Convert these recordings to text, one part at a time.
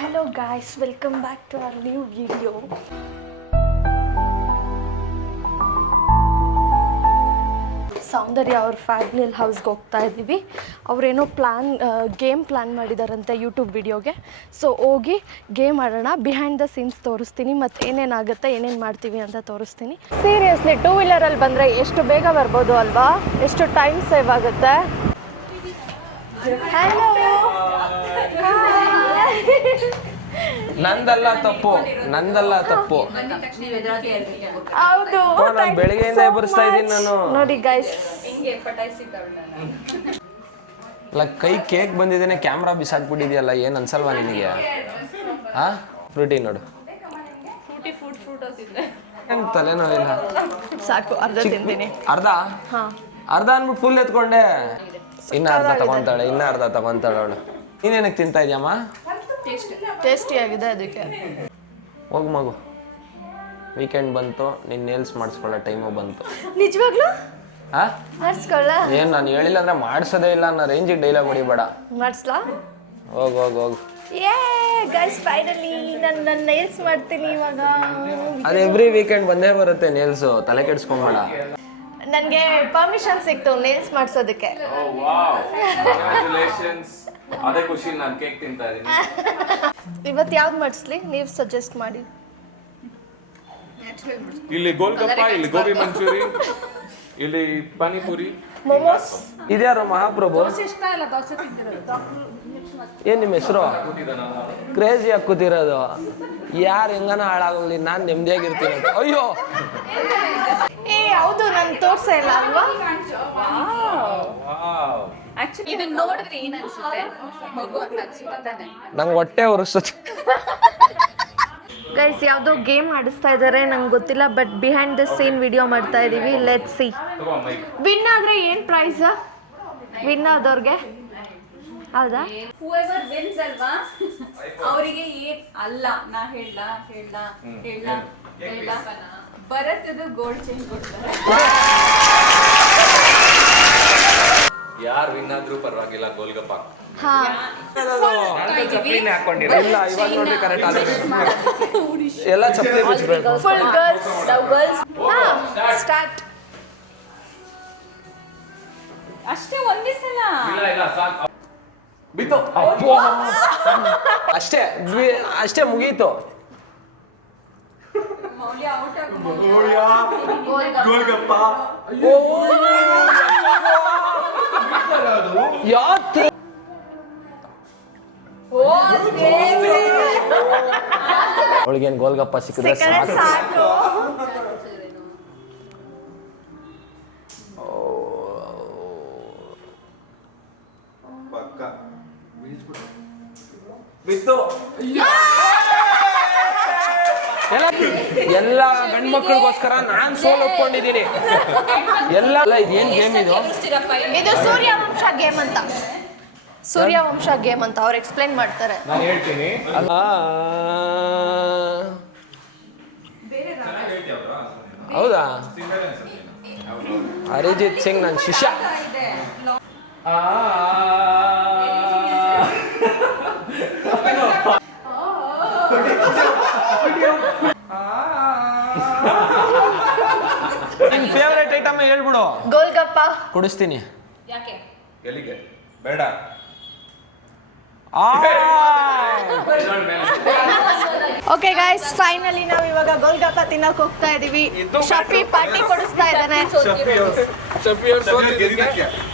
Hello guys, welcome back to our new video. ಸೌಂದರ್ಯ ಅವ್ರ ಫ್ಯಾಮಿಲಿಯಲ್ಲಿ ಹೌಸ್ಗೆ ಹೋಗ್ತಾ ಇದ್ದೀವಿ. ಅವರೇನೋ ಗೇಮ್ ಪ್ಲ್ಯಾನ್ ಮಾಡಿದಾರಂತೆ ಯೂಟ್ಯೂಬ್ ವಿಡಿಯೋಗೆ. ಸೊ ಹೋಗಿ ಗೇಮ್ ಆಡೋಣ. ಬಿಹೈಂಡ್ ದ ಸೀನ್ಸ್ ತೋರಿಸ್ತೀನಿ ಮತ್ತು ಏನೇನಾಗುತ್ತೆ ಏನೇನು ಮಾಡ್ತೀವಿ ಅಂತ ತೋರಿಸ್ತೀನಿ. ಸೀರಿಯಸ್ಲಿ 2 ವೀಲರಲ್ಲಿ ಬಂದರೆ ಎಷ್ಟು ಬೇಗ ಬರ್ಬೋದು ಅಲ್ವಾ, ಎಷ್ಟು ಟೈಮ್ ಸೇವ್ ಆಗುತ್ತೆ. ಹಲೋ, ನಂದಲ್ಲ ತಪ್ಪು ಹೌದು, ನಾನು ಬೆಳಗ್ಗೆಯಿಂದ ಎಬ್ಬರಿಸ್ತಾ ಇದ್ದೀನಿ ನಾನು. ನೋಡಿ ಗೈಸ್, ಕೈ ಕೇಕ್ ಬಂದಿದ್ದೇನೆ, ಕ್ಯಾಮ್ರಾ ಬಿಸಾಕ್ಬಿಟ್ಟಿದ್ಯಲ್ಲ, ಏನು ಅನ್ಸಲ್ವಾ ನಿನಗೆ? ಫ್ರೂಟಿ ನೋಡು, ಏನು ತಲೆನೋವಿಲ್ಲ. ಸಾಕು, ಅರ್ಧ ತಿಂತೀನಿ. ಅರ್ಧ ಅಂದ್ಬಿಟ್ಟು ಫುಲ್ ಎತ್ಕೊಂಡೆ. ಇನ್ನ ಅರ್ಧ ತಗೊಂತಾಳೆ ಅವಳು. ನೀನೇನಕ್ಕೆ ತಿಂತಾ ಇದೆಯಮ್ಮ? ಟೇಸ್ಟಿ ಆಗಿದೆ ಅದಕ್ಕೆ. ಹೋಗು ಮಗು, ವೀಕೆಂಡ್ ಬಂತು, ನಿನ್ನ ನೇಲ್ಸ್ ಮಾಡಿಸ್ಕೊಳ್ಳೋ ಟೈಮು ಬಂತು. ನಿಜವಾಗ್ಲೂ ಮಾಡಿಸ್ಕೊಳ್ಳ? ಏನು ನಾನು ಹೇಳಿಲ್ಲ ಅಂದ್ರೆ ಮಾಡಿಸೋದೇ ಇಲ್ಲ ಅನ್ನೋ ರೇಂಜಿಗೆ ಡೈಲಾಗ್ ಹೊಡಿಬೇಡ. ಮಾಡಿಸ್ಲಾ? ಹೋಗು. ಏ ಗೈಸ್, ಫೈನಲಿ ನನ್ನ ನೇಲ್ಸ್ ಮಾಡ್ತೀನಿ ಇವಾಗ. ಅದು ಎವ್ರಿ ವೀಕೆಂಡ್ ಬಂದೇ ಬರುತ್ತೆ ನೇಲ್ಸು, ತಲೆ ಕೆಡಿಸ್ಕೊಂಬೇಡ. ನನಗೆ ಪರ್ಮಿಷನ್ ಸಿಕ್ತು ನೇಲ್ಸ್ ಮಾಡಿಸೋದಕ್ಕೆ. ಅದೇ ಖುಷಿ ನಾನು ಕೇಕ್ ತಿಂತಾ ಇದ್ದೀನಿ. ಇವತ್ತು ಯಾವ್ದು ಮಾಡಿಸ್ಲಿ ನೀವು ಸಜೆಸ್ಟ್ ಮಾಡಿ. ಇಲ್ಲಿ ಗೋಲ್ಗಪ್ಪ, ಇಲ್ಲಿ ಗೋಬಿ ಮಂಚೂರಿ, ಇಲ್ಲಿ ಪಾನಿಪುರಿ, ಮೊಮೋಸ್. ಇದ್ಯಾರು ಮಹಾಪ್ರಭು? ಏನ್ ನಿಮ್ಮ ಹೆಸರು? ಕ್ರೇಜಿ ಆಗಿ ಕೂತಿರೋದು. ಯಾರು ಹೆಂಗನ ಹಾಳಾಗಲಿ, ನಾನು ನೆಮ್ಮದಿಯಾಗಿರ್ತೀನಿ. ಅಯ್ಯೋ ಏ ಹೌದು, ನನ್ ತೋರ್ಸೇ ಇಲ್ಲ ಅಲ್ವಾ? ಇದನ್ನ ನೋಡಿದ್ರೆ ಏನ್ ಅನ್ಸುತ್ತೆ? ಮಗು ಅಂತ ಅನ್ಸುತ್ತೆ. ನಂಗೆ ಹೊಟ್ಟೆ ಉರಿಸ್ತದೆ. ಗೈಸ್, ಯಾವುದೋ ಗೇಮ್ ಆಡಿಸ್ತಾ ಇದ್ದಾರೆ, ನಂಗೆ ಗೊತ್ತಿಲ್ಲ. But behind the scene video ಮಾಡ್ತಾ ಇದೀವಿ. Let's see. ವಿನ್ ಆದ್ರೆ ಏನ್ ಪ್ರೈಸ್? ವಿನ್ ಆದವ್ರಿಗೆ ಹೌದಾ? ಹೂಎವರ್ ವಿನ್ಸ್ ಅಲ್ವಾ, ಅವರಿಗೆ ಏನ್ ಅಲ್ಲ. ನಾ ಹೇಳ ಬರತ್ತದು ಗೋಲ್ಡ್ ಚೈನ್ ಕೊಡ್ತಾರೆ. ಯಾರು ವಿನ್ ಆದ್ರೂ ಪರವಾಗಿಲ್ಲ ಗೋಲ್ಗಪ್ಪ. ಹಾ, ಇಲ್ಲ, ಇವಾಗ ನೋಡಿ ಕರೆಕ್ಟ್ ಆಗಿದೆ. ಎಲ್ಲ ಚಪ್ಪಲಿ ಬಿಚ್ಚಬೇಕು. Full girls, love girls. Start. ಅಷ್ಟೇ, ಒಂದೇ ಸಲ. ಇಲ್ಲ ಸಾಕು. ಬಿತ್ತು. ಅಷ್ಟೇ ಮುಗೀತು. ಮೌಲ್ಯ ಔಟ್ ಆಗ. ಗೋಲ್ಗಪ್ಪ. ಯಾತ್ರೆ ಅವಳಿಗೇನು ಗೋಲ್ಗಪ್ಪ ಸಿಕ್ಕಿದ್ರೆ ಸಾಕು. ಬಿತ್ತು. ಎಲ್ಲ ಗಂಡ್ಮಕ್ಳಿಗೋಸ್ಕರ ನಾನ್ ಸೋಲ್ ಒಪ್ಕೊಂಡಿದ್ದೀನಿ. ಎಲ್ಲ ಇದೇನ್ ಗೇಮ್ ಇದು? ಇದು ಸೂರ್ಯವಂಶ ಗೇಮ್ ಅಂತ ಅವ್ರು ಎಕ್ಸ್ಪ್ಲೈನ್ ಮಾಡ್ತಾರೆ. ನಾನು ಹೇಳ್ತೀನಿ. ಹೌದಾ? ಅರಿಜಿತ್ ಸಿಂಗ್ ನನ್ನ ಶಿಷ್ಯ. ನಿನ್ ಫೇವರೇಟ್ ಐಟಮ್ ಹೇಳ್ಬಿಡು. ಗೋಲ್ಗಪ್ಪ ಕೊಡಿಸ್ತೀನಿ. ಯಾಕೆ? ಎಲ್ಲಿಗೆ ಬೇಡ. ಓಕೆ ಗೈಸ್, ಫೈನಲಿ ನಾವು ಇವಾಗ ಗೋಲ್ಗಪ್ಪ ತಿನ್ನಕ್ ಹೋಗ್ತಾ ಇದೀವಿ. ಶಫಿ ಪಾರ್ಟಿ ಕೊಡಿಸ್ತಾ ಇದ್ದಾನೆ.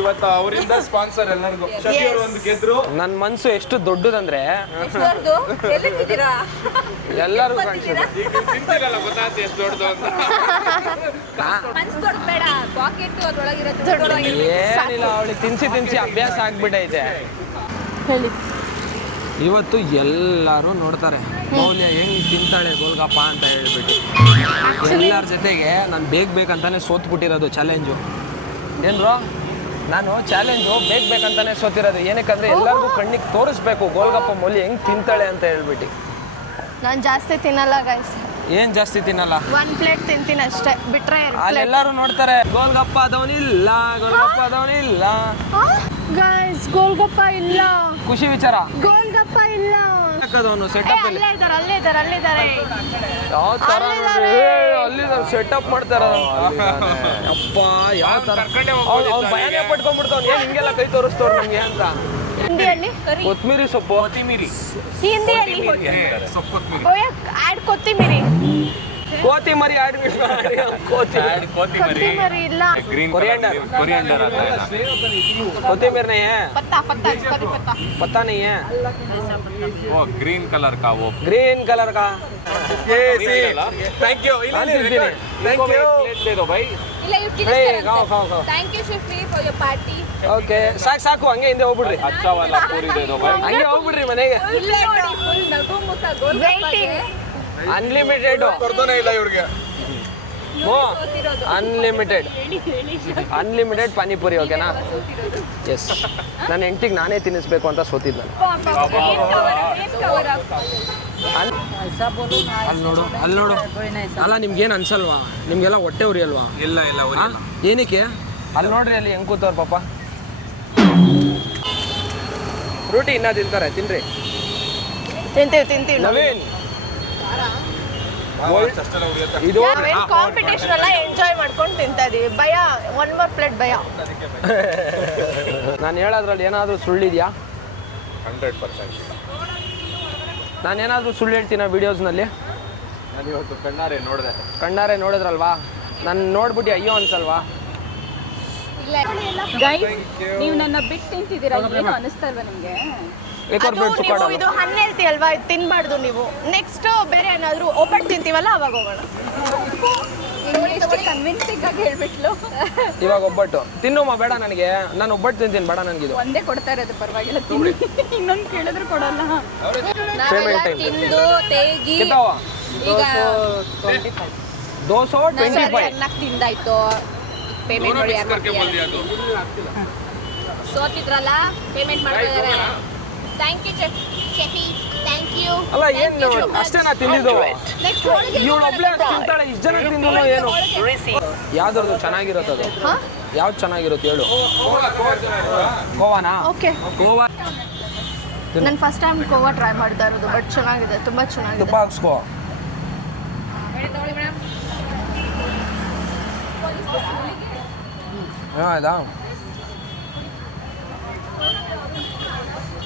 ಇವತ್ತು ಅವರಿಂದ ಸ್ಪಾನ್ಸರ್ ಎಲ್ಲರಿಗೂ. ಶಫಿ ಅವರು ಒಂದು ಗೆದ್ರು. ನನ್ನ ಮನ್ಸು ಎಷ್ಟು ದೊಡ್ಡದಂದ್ರೆ ಎಲ್ಲಿದ್ದೀರಾ? ಎಲ್ಲರಿಗೂ ಕಾಣಿಸಿದೆ. ತಿಂತಿರಲ್ಲ ಗೊತ್ತಾಗ್ತದೆ ಎಷ್ಟು ದೊಡ್ಡದು ಅಂತ. ಬೇಡ, ಪಾಕೆಟ್ ಅದ್ರೊಳಗಿರೋದು. ಏನಿಲ್ಲ, ಅವಳಿಗೆ ತಿನ್ಸಿ ಅಭ್ಯಾಸ ಆಗ್ಬಿಟ್ಟೈತೆ. ಹೇಳಿ. ಇವತ್ತು ಎಲ್ಲರೂ ನೋಡ್ತಾರೆ ಮೌಲ್ಯ ಹೆಂಗ್ ತಿಂತಾಳೆ ಗೋಲ್ಗಪ್ಪ ಅಂತ ಹೇಳ್ಬಿಟ್ಟು. ಎಲ್ಲರ ಜೊತೆಗೆ ನಾನು ಬೇಕಂತಾನೆ ಸೋತ್ಬಿಟ್ಟಿರೋದು ಚಾಲೆಂಜು. ಏನ್ರೋ, ನಾನು ಚಾಲೆಂಜು ಬೇಕಂತಾನೆ ಸೋತಿರೋದು. ಏನಕ್ಕಂದ್ರೆ ಎಲ್ಲರಿಗೂ ಕಣ್ಣಿಗೆ ತೋರಿಸ್ಬೇಕು ಗೋಲ್ಗಪ್ಪ ಮೌಲ್ಯ ಹೆಂಗ್ ತಿಂತಾಳೆ ಅಂತ ಹೇಳ್ಬಿಟ್ಟು. ನಾನು ಜಾಸ್ತಿ ತಿನ್ನಲ್ಲ ಗೈಸ್. ಏನ್ ಜಾಸ್ತಿ ತಿನ್ನಲ್ಲ? 1 ಪ್ಲೇಟ್ ತಿಂತೀನಿ ಅಷ್ಟೇ, ಬಿಟ್ರೆ ಅಲ್ಲೆಲ್ಲರೂ ನೋಡ್ತಾರೆ ಗೋಲ್ಗಪ್ಪ ಅದವನಿಲ್ಲ. ಗೈಸ್, ಗೋಲ್ಗಪ್ಪ ಇಲ್ಲ. ಖುಷಿ ವಿಚಾರ. ಗೋಲ್ಗಪ್ಪ ಇಲ್ಲ. ಹಾಕೋದವನು ಸೆಟಪ್ ಅಲ್ಲಿ ಅಲ್ಲಿದ್ದಾರೆ ಯಾವ ತರ ನೋಡಿ ಅಲ್ಲಿ ಸೆಟಪ್ ಮಾಡ್ತಾರ ಅಪ್ಪ ಯಾವ ತರ ಅವ್ನು ಭಯನೇ ಪಟ್ಕೊಂಡ್ಬಿಡ್ತಾವ್ ಏನ್ ಹಿಂಗೆಲ್ಲ ಕೈ ತೋರಿಸ್ತವ್ರು ನಮ್ಗೆ ಅಂತ. ಹಿಂದಿಯಲ್ಲಿ ಕೊತ್ಮಿರಿ ಸೊಪ್ಪು ಹಿಂದಿಯಲ್ಲಿ ಆಡ್ ಕೊತ್ತಿಮೀರಿ ಕೋತಿ ಮರಿ ಆಡ್ಬಿಟ್ಟು ಕೊತ್ತಿಮೀರಿ ಇಲ್ಲ ಗ್ರೀನ್ कोरिएंडर आता है ना, कोथिंबीर नहीं है पत्ता करी पत्ता पत्ता नहीं है वो ग्रीन कलर का वो ग्रीन कलर का thank you thank you plate दे दो भाई. ಇಲ್ಲ ಇವ್ರು खाओ खाओ खाओ thank you Shifi for your party. Okay ಸಾಕು ಹಂಗೆ ಹಿಂದೆ ಹೋಗ್ಬಿಡ್ರಿ अच्छा वाला पूरी दे दो भाई. ಹಂಗೆ ಹೋಗ್ಬಿಡ್ರಿ ಮನೆಗೆ ಇಲ್ಲ ನೋಡಿ ಫುಲ್ ನಗು ಮುಖ ಗೋಲ್ಗಪ್ಪಗೆ ಅನ್ಲಿಮಿಟೆಡ್ ಅನ್ಲಿಮಿಟೆಡ್ ಪಾನಿಪುರಿ ಓಕೆನಾ ಎಸ್ ನನ್ನ ಹೆಂಡತಿಗೆ ನಾನೇ ತಿನ್ನಿಸ್ಬೇಕು ಅಂತ ಸೋತಿದ್ದು ನಾನು ಅಲ್ಲಿ ನೋಡು ಅಲ್ಲ ನಿಮ್ಗೇನು ಅನ್ಸಲ್ವಾ ನಿಮ್ಗೆಲ್ಲ ಹೊಟ್ಟೆ ಉರಿ ಅಲ್ವಾ ಇಲ್ಲ ಏನಕ್ಕೆ ಅಲ್ಲಿ ನೋಡ್ರಿ ಅಲ್ಲಿ ಹೆಂಗ್ ಕೂತವ್ರ ಪಾಪ ಫ್ರೂಟಿ ಇನ್ನ ತಿಂತಾರೆ ತಿನ್ರಿ ತಿಂತೀವಿ ನವೀನ್ ಇದು ಕಾಂಪಿಟೇಷನ್ ಎಲ್ಲ ಎಂಜಾಯ್ ಮಾಡ್ಕೊಂಡು ತಿಂತಾ ಇದೀವಿ ಭಯ 1 more ಪ್ಲೇಟ್ ಭಯ ನಾನು ಹೇಳೋದ್ರಲ್ಲಿ ಏನಾದರೂ ಸುಳ್ಳಿದ್ಯಾ 100%. ನಾನೇನಾದರೂ ಸುಳ್ಳು ಹೇಳ್ತೀನ ವಿಡಿಯೋಸ್ನಲ್ಲಿ ನಾನು ಇವತ್ತು ಕಣ್ಣಾರೆ ನೋಡಿದ್ರಲ್ವಾ ನಾನು ನೋಡ್ಬಿಟ್ಟು ಅಯ್ಯೋ ಅನ್ಸಲ್ವಾ ಗೈಸ್ ನೀವು ನನ್ನ ಬಿಟ್ಟು ತಿಂತಿದ್ದೀರಾ ಏನು ಅನಿಸ್ತಾ ಇಲ್ವಾ ನಿಮಗೆ? ಇದು ಹಣ್ಣು ಹೇಳ್ತೀಯಲ್ವಾ ಇದು ತಿನ್ಬಾರ್ದು ನೀವು ನೆಕ್ಸ್ಟ್ ಬೇರೆ ಏನಾದ್ರು ಒಬ್ಬಟ್ಟು ತಿಂತೀವಲ್ಲ ಅವಾಗ ಹೋಗೋಣ. ಎಷ್ಟು ಕನ್ವಿನ್ಸಿಂಗ್ ಆಗಿ ಹೇಳ್ಬಿಟ್ಲು. ಇವಾಗ ಒಬ್ಬಟ್ಟು ತಿನ್ನುಮ್ಮ ಬೇಡ ನನಗೆ ನಾನು ಒಬ್ಬಟ್ಟು ತಿಂತೀನಿ ಬೇಡ ನನಗಿದು ಒಂದೇ ಕೊಡ್ತಾ ಇರೋದು ಪರವಾಗಿಲ್ಲ ತಿನ್ನಿ ಇನ್ನೊಂದು ಕೇಳಿದ್ರು ಕೊಡಲ್ಲ. Payment time. ತಿಂದು ತೇಗಿ ಕಿತ್ತಾವ ಈಗ 225 ಚೆನ್ನಾಗಿ ತಿಂದಾಯ್ತು ಪೇಮೆಂಟ್ ಮಾಡಿ ಸೋತಿದ್ರಲ್ಲ ಪೇಮೆಂಟ್ ಮಾಡ್ತಿದ್ದಾರೆ. Thank you Shefi thank you. ಅಲ್ಲ ಏನು ಅಷ್ಟೇ ನಾ ತಿಂದಿದ್ದು ನೆಕ್ಸ್ಟ್ ಇವಳು ಒಬ್ಳೆ ಅಷ್ಟು ತಿಂತಾಳೆ ಇಷ್ಟು ಜನ ತಿಂದ್ರು ಏನು ಯಾವ್ದ್ರದ್ದು ಚೆನ್ನಾಗಿರುತ್ತೆ ಅದು ಯಾವ್ದು ಚೆನ್ನಾಗಿರುತ್ತೆ ಹೇಳು ಗೋವಾನಾ ಓಕೆ ಗೋವಾ ನಾನು ಫಸ್ಟ್ ಟೈಮ್ ಗೋವಾ ಟ್ರೈ ಮಾಡ್ತಾ ಇರೋದು ಬಟ್ ಚೆನ್ನಾಗಿದೆ ತುಂಬಾ ಚೆನ್ನಾಗಿದೆ. ತುಪ್ಪ ಹಾಕ್ಸ್ಕೋ ಆಯ್ತಾ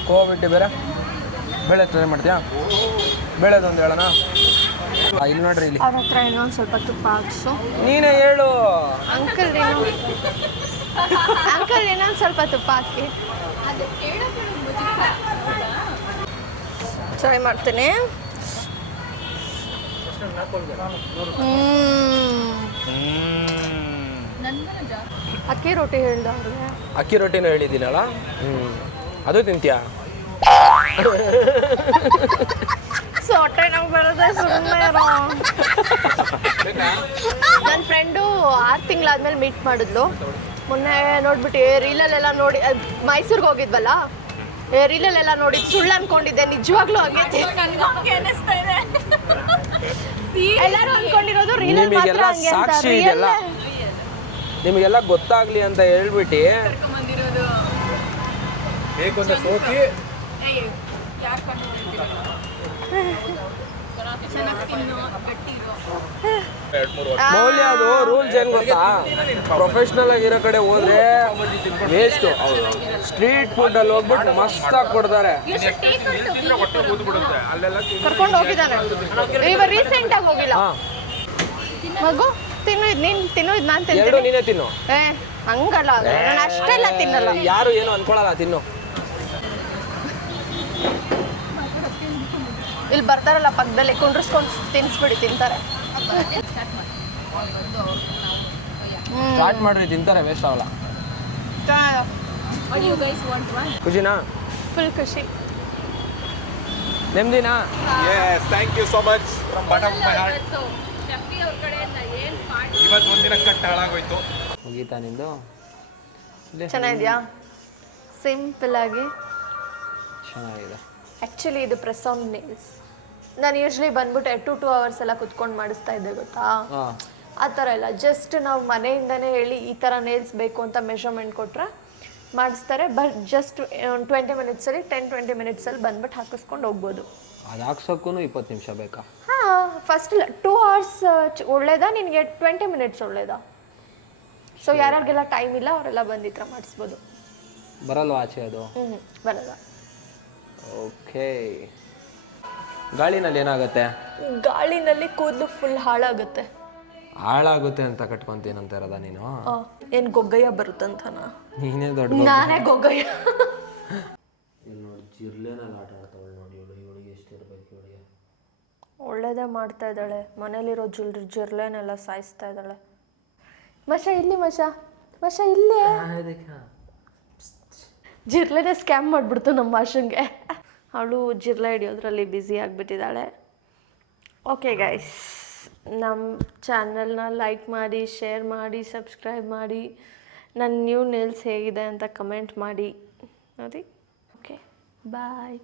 ಗೋವಾ ಬಿಟ್ಟು ಬೇರೆ ಬೇಳೆ ಟ್ರೈ ಮಾಡ್ತೀಯಾ ಬೇಳೆದೊಂದು ಹೇಳೋಣ ಇಲ್ಲಿ ನೋಡ್ರಿ ಇಲ್ಲಿ ಅವ್ರ ಹತ್ರ ಇನ್ನೊಂದು ಸ್ವಲ್ಪ ತುಪ್ಪ ಹಾಕ್ಸು. ನೀನೇ ಹೇಳು ಅಂಕಲ್ ಇನ್ನೊಂದು ಸ್ವಲ್ಪ ತುಪ್ಪ ಹಾಕಿ ಟ್ರೈ ಮಾಡ್ತೀನಿ. ಅಕ್ಕಿ ರೊಟ್ಟಿ ಹೇಳ್ದ ಅವ್ರಿಗೆ. ಅಕ್ಕಿ ರೊಟ್ಟಿನ ಹೇಳಿದ್ದೀನಲ್ಲ ಅದು ತಿಂತೀಯಾ ಸೊ ಹೊಟ್ಟೆ ನಾವು ಬರೋದೇ ಸುಮ್ಮನೆ ನನ್ನ ಫ್ರೆಂಡು 6 ತಿಂಗಳಾದ್ಮೇಲೆ ಮೀಟ್ ಮಾಡಿದ್ಲು. ಮೊನ್ನೆ ನೋಡ್ಬಿಟ್ಟು ರೀಲಲ್ಲೆಲ್ಲ ನೋಡಿ ಮೈಸೂರಿಗೆ ಹೋಗಿದ್ವಲ್ಲ ರೀಲಲ್ಲೆಲ್ಲ ನೋಡಿ ಸುಳ್ಳು ಅನ್ಕೊಂಡಿದ್ದೆ ನಿಜವಾಗ್ಲೂ ಹಂಗೆ ಎಲ್ಲರೂ ಅನ್ಕೊಂಡಿರೋದು ರೀಲಲ್ಲಿ ಮಾತ್ರ ನಿಮಗೆಲ್ಲ ಹಂಗೆ ಅಂತ. ಸಾಕ್ಷಿ ಇದೆಲ್ಲ ನಿಮಗೆಲ್ಲ ಗೊತ್ತಾಗ್ಲಿ ಅಂತ ಹೇಳ್ಬಿಟ್ಟು ಮೌಲ್ಯ ಅದು ರೂಲ್ಸ್ ಏನ್ ಗೊತ್ತಾ ಪ್ರೊಫೆಷನಲ್ ಆಗಿರೋ ಕಡೆ ಹೋದ್ರೆ ವೇಸ್ಟ್ ಸ್ಟ್ರೀಟ್ ಫುಡ್ ಅಲ್ಲಿ ಹೋಗ್ಬಿಟ್ಟು ಮಸ್ತಾಗಿ ಕೊಡ್ತಾರೆ ಕರ್ಕೊಂಡು ಹೋಗಿದ್ದಾನೆ ಇವಾಗ ರೀಸೆಂಟ್ ಆಗಿ ಹೋಗಿಲ್ಲ. ಮಗು ತಿನ್ನು ಇದು ನೀನು ತಿನ್ನು ಇದು ನಾನು ಎರಡು ತಿಂತೀನಿ. ನೀನೇ ತಿನ್ನು ಹಂಗಲ್ಲ ನಾನು ಅಷ್ಟೆಲ್ಲ ತಿನ್ನಲ್ಲ. ಯಾರು ಏನು ಅನ್ಕೊಳಲ್ಲ ತಿನ್ನು ಇಲ್ಲಿ ಬರ್ತಾರಲ್ಲ ಪಕ್ಕದಲ್ಲಿ ಕುಂಡ್ರಿಸ್ಕೊಂಡು ತಿನ್ಸ್ಬಿಡಿ ತಿಂತಾರೆ. ಸ್ಟಾರ್ಟ್ ಮಾಡ್ರಿ ತಿಂತಾರೆ ವೇಸ್ಟ್ ಆಗಲ್ಲ. ಖುಷಿನಾ ಫುಲ್ ಖುಷಿ. ನೆಮ್ಮದಿನಾ Yes, thank you so much from bottom of my heart. ಇವತ್ತು ಒಂದಿನ ಕಟ್ಟ ಹಾಳಾಗೋಯ್ತು. ಮುಗೀತಾ ನಿಂದು ಚೆನ್ನಾಗಿದೆಯಾ ಸಿಂಪಲ್ ಆಗಿ ಚೆನ್ನಾಗಿದೆ. ಆ್ಯಕ್ಚುಲಿ ಇದು ಪ್ರೆಸ್ ಆನ್ ನೇಲ್ಸ್. ನಾನು ಯೂಶ್ವಲಿ ಬಂದ್ಬಿಟ್ಟು 2 to 2 hours ಎಲ್ಲ ಕುತ್ಕೊಂಡು ಮಾಡಿಸ್ತಾ ಇದ್ದೆ ಗೊತ್ತಾ. ಆ ಥರ ಎಲ್ಲ ಜಸ್ಟ್ ನಾವು ಮನೆಯಿಂದನೇ ಹೇಳಿ ಈ ಥರ ನೇಲ್ಸ್ ಬೇಕು ಅಂತ ಮೆಷರ್ಮೆಂಟ್ ಕೊಟ್ಟರೆ ಮಾಡಿಸ್ತಾರೆ. ಬಟ್ ಜಸ್ಟ್ 20 ಮಿನಿಟ್ಸಲ್ಲಿ 10-20 ಮಿನಿಟ್ಸಲ್ಲಿ ಬಂದ್ಬಿಟ್ಟು ಹಾಕಿಸ್ಕೊಂಡು ಹೋಗ್ಬೋದು. ಅದು ಹಾಕ್ಸೋಕ್ಕೂ 20 ನಿಮಿಷ ಬೇಕಾ? ಹಾಂ, ಫಸ್ಟ್ 2 ಅವರ್ಸ್ ಒಳ್ಳೇದಾ, ನಿನಗೆ 20 ಮಿನಿಟ್ಸ್ ಒಳ್ಳೇದಾ? ಸೊ ಯಾರ್ಯಾರಿಗೆಲ್ಲ ಟೈಮ್ ಇಲ್ಲ ಅವರೆಲ್ಲ ಬಂದು ಈ ಥರ ಮಾಡಿಸ್ಬೋದು. ಬರಲ್ವಾ ಆಚೆ ಅದು? ಬರಲ್ಲ. ಓಕೆ. ಗಾಳಿನಲ್ಲಿ ಏನಾಗುತ್ತೆ? ಗಾಳಿನಲ್ಲಿ ಕೂದಲು ಫುಲ್ ಹಾಳಾಗುತ್ತೆ. ಹಾಳಾಗುತ್ತೆ ಅಂತ ಕಟ್ಕೊಂತೀನಂತ ಇರೋದ ನೀನು? ಏನು ಗೊಗ್ಗಯ್ಯ ಬರುತ್ತಂತನ? ನೀನೇ ದೊಡ್ಡ ನಾನೇ ಗೊಗ್ಗಯ್ಯ. ನೋಡಿ ಜಿರ್ಲೆನಲ್ಲಿ ಆಟ ಆಡ್ತಾವಳು ನೋಡಿ. ಇವಳಿಗೆ ಎಷ್ಟಿರ್ಬೇಕು ಇವಳಿಗೆ? ಒಳ್ಳೇದೇ ಮಾಡ್ತಾ ಇದ್ದಾಳೆ. ಮನೇಲಿರೋ ಜಿರ್ಲೆನೆಲ್ಲ ಸಾಯಿಸ್ತಾ ಇದ್ದಾಳೆ. ಮಶ ಇಲ್ಲಿ, ಮಶ ಇಲ್ಲೇ. ಜಿರ್ಲೆನೇ ಸ್ಕ್ಯಾಮ್ ಮಾಡಿಬಿಡ್ತು ನಮ್ಮ ಮಾಷಂಗೆ. ಅವಳು ಜಿರ್ಲೆ ಹಿಡಿಯೋದ್ರಲ್ಲಿ ಬ್ಯುಸಿ ಆಗಿಬಿಟ್ಟಿದ್ದಾಳೆ. ಓಕೆ ಗೈಸ್, ನಮ್ಮ ಚಾನಲ್ನ ಲೈಕ್ ಮಾಡಿ, ಶೇರ್ ಮಾಡಿ, ಸಬ್ಸ್ಕ್ರೈಬ್ ಮಾಡಿ. ನನ್ನ ನ್ಯೂ ನೇಲ್ಸ್ ಹೇಗಿದೆ ಅಂತ ಕಮೆಂಟ್ ಮಾಡಿ ನೋಡಿ. ಓಕೆ, ಬಾಯ್.